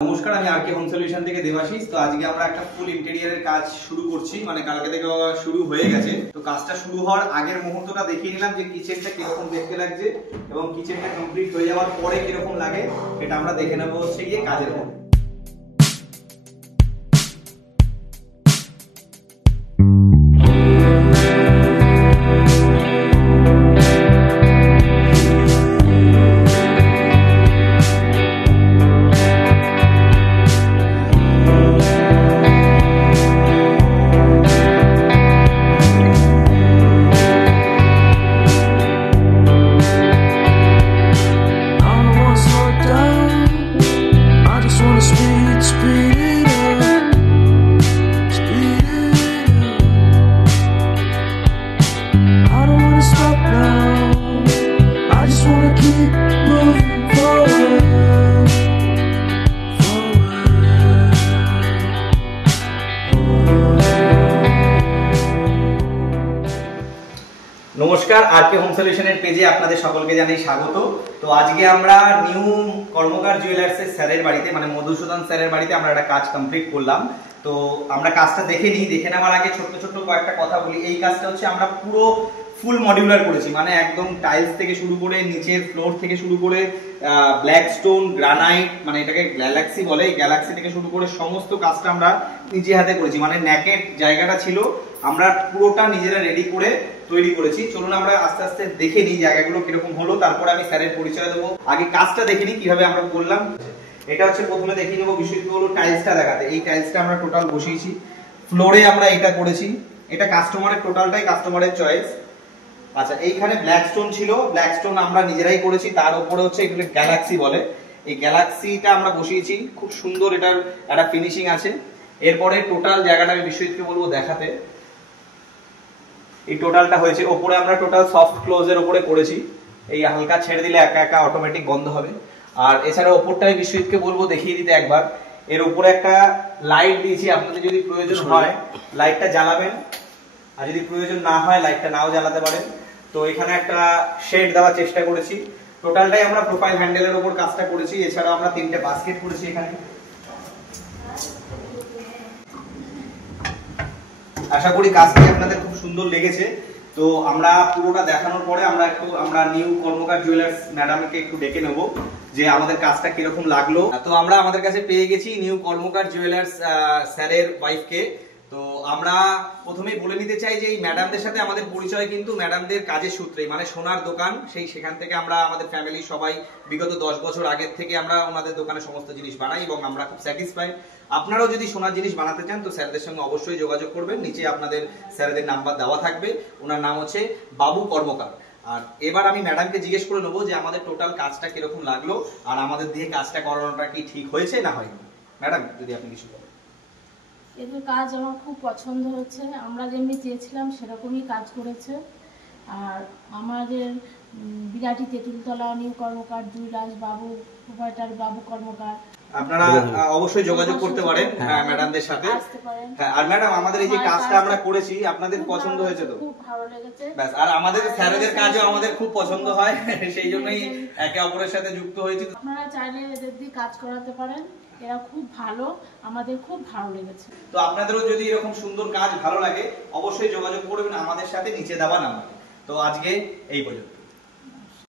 নমস্কার, আমি আর কে home solution থেকে দেবাশিস। তো আজকে আমরা একটা ফুল ইন্টেরিয়রের কাজ শুরু করছি, মানে কালকে থেকে শুরু হয়ে গেছে। তো কাজটা শুরু হওয়ার আগের মুহূর্তটা দেখিয়ে নিলাম যে কিচেনটা কিরকম দেখতে লাগছে এবং কিচেনটা কমপ্লিট হয়ে যাওয়ার পরে কিরকম লাগে এটা আমরা দেখে নেবো হচ্ছে গিয়ে কাজের মধ্যে। নমস্কার, আর কে হোম সলিউশনের পেজে আপনাদের সকলকে জানাই স্বাগত। তো আজকে আমরা নিউ কর্মকার জুয়েলার্সের স্যারের বাড়িতে, মানে মধুসূদন স্যারের বাড়িতে আমরা একটা কাজ কমপ্লিট করলাম। তো আমরা কাজটা দেখে নিই। দেখে নেওয়ার আগে ছোট্ট ছোট্ট কয়েকটা কথা বলি। এই কাজটা হচ্ছে আমরা পুরো ফুল মডিউলার করেছি, মানে একদম টাইলস থেকে শুরু করে নিচের ফ্লোর থেকে শুরু করে ব্ল্যাক স্টোন, গ্রানাইট, মানে এটাকে গ্যালাক্সি বলে, এই গ্যালাক্সি থেকে শুরু করে সমস্ত কাজটা আমরা নিজে হাতে করেছি। মানে ন্যাকেট জায়গাটা ছিল, আমরা পুরোটা নিজেরা রেডি করে তৈরি করেছি। চলুন আমরা আস্তে আস্তে দেখে নিই জায়গাগুলো কিরকম হলো, তারপরে আমি স্যারের পরিচয় দেবো। আগে কাজটা দেখে নিই কিভাবে আমরা করলাম। এটা হচ্ছে প্রথমে দেখিয়ে নেবো, বিষয়টি হলো টাইলসটা দেখাতে। এই টাইলসটা আমরা টোটাল বসিয়েছি, ফ্লোরে আমরা এটা করেছি। এটা কাস্টমারের টোটালটাই কাস্টমারের চয়েস। আচ্ছা, এইখানে ব্ল্যাক স্টোন ছিল, ব্ল্যাক স্টোন আমরা নিজেরাই করেছি। তার উপরে হচ্ছে এগুলো গ্যালাক্সি বলে, এই গ্যালাক্সিটা আমরা বসিয়েছি। খুব সুন্দর এটার একটা ফিনিশিং আছে। এরপরে টোটাল জায়গাটা আমি বিশ্বজিৎকে বলবো দেখাতে। এই টোটালটা হয়েছে, ওপরে আমরা টোটাল সফট ক্লোজের উপরে করেছি। এই হালকা ছেড়ে দিলে একা একা অটোমেটিক বন্ধ হবে। আর এছাড়া ওপরটাই বিশ্বজিৎকে বলবো দেখিয়ে দিতে একবার। এর উপরে একটা লাইট দিয়েছি, আপনাদের যদি প্রয়োজন হয় লাইটটা জ্বালাবেন, আর যদি প্রয়োজন না হয় লাইটটা নাও জ্বালাতে পারেন। তো এখানে একটা শেড দেওয়ার চেষ্টা করেছি। টোটালটাই আমরা প্রোফাইল হ্যান্ডেলের উপর কাজটা করেছি। এছাড়া আমরা 3টে বাস্কেট করেছি এখানে। আশা করি কাজটি আপনাদের খুব সুন্দর লেগেছে। তো আমরা পুরোটা দেখানোর পরে আমরা নিউ কর্মকার জুয়েলার্স ম্যাডামকে একটু ডেকে নেবো যে আমাদের কাজটা কিরকম লাগলো। তো আমরা আমাদের কাছে পেয়ে গেছি নিউ কর্মকার জুয়েলার্স স্যারের ওয়াইফকে। তো আমরা প্রথমেই বলে নিতে চাই যে এই ম্যাডামদের সাথে আমাদের পরিচয় কিন্তু ম্যাডামদের কাজের সূত্রে, মানে সোনার দোকান, সেখান থেকে আমরা আমাদের ফ্যামিলি সবাই বিগত 10 বছর আগের থেকে আমরা ওনাদের দোকানে সমস্ত জিনিস বানাই এবং আমরা খুব স্যাটিসফাইড। আপনারাও যদি সোনার জিনিস বানাতে চান তো স্যারদের সঙ্গে অবশ্যই যোগাযোগ করবেন। নিচে আপনাদের স্যারদের নাম্বার দেওয়া থাকবে। ওনার নাম হচ্ছে বাবু কর্মকার। আর এবার আমি ম্যাডামকে জিজ্ঞেস করে নেবো যে আমাদের টোটাল কাজটা কিরকম লাগলো আর আমাদের দিয়ে কাজটা করানোটা কি ঠিক হয়েছে না হয়নি। ম্যাডাম, যদি আপনি কিছু বলেন। এদের কাজ আমার খুব পছন্দ হচ্ছে। আমরা যেমনি চেয়েছিলাম সেরকমই কাজ করেছে। আর আমাদের বিরাটি তেঁতুলতলা নিউ কর্মকার জুয়েলার্স বাবু প্রোপাইটার বাবু কর্মকার, আপনারা অবশ্যই যোগাযোগ করতে পারেন ম্যাডামদের সাথে। হ্যাঁ, আর ম্যাডাম আমাদের এই যে কাজটা আমরা করেছি আপনাদের পছন্দ হয়েছে তো? খুব ভালো লেগেছে। ব্যাস, আর আমাদের স্যারদের কাজও আমাদের খুব পছন্দ হয়, সেই জন্যই একে অপরের সাথে যুক্ত হয়েছি। আপনারা চাইলে এদের দিয়ে কাজ করাতে পারেন, এরা খুব ভালো, আমাদের খুব ভালো লেগেছে। তো আপনাদেরও যদি এরকম সুন্দর কাজ ভালো লাগে অবশ্যই যোগাযোগ করবেন আমাদের সাথে নিচে দেওয়া নাম্বার। তো আজকে এই পর্যন্ত।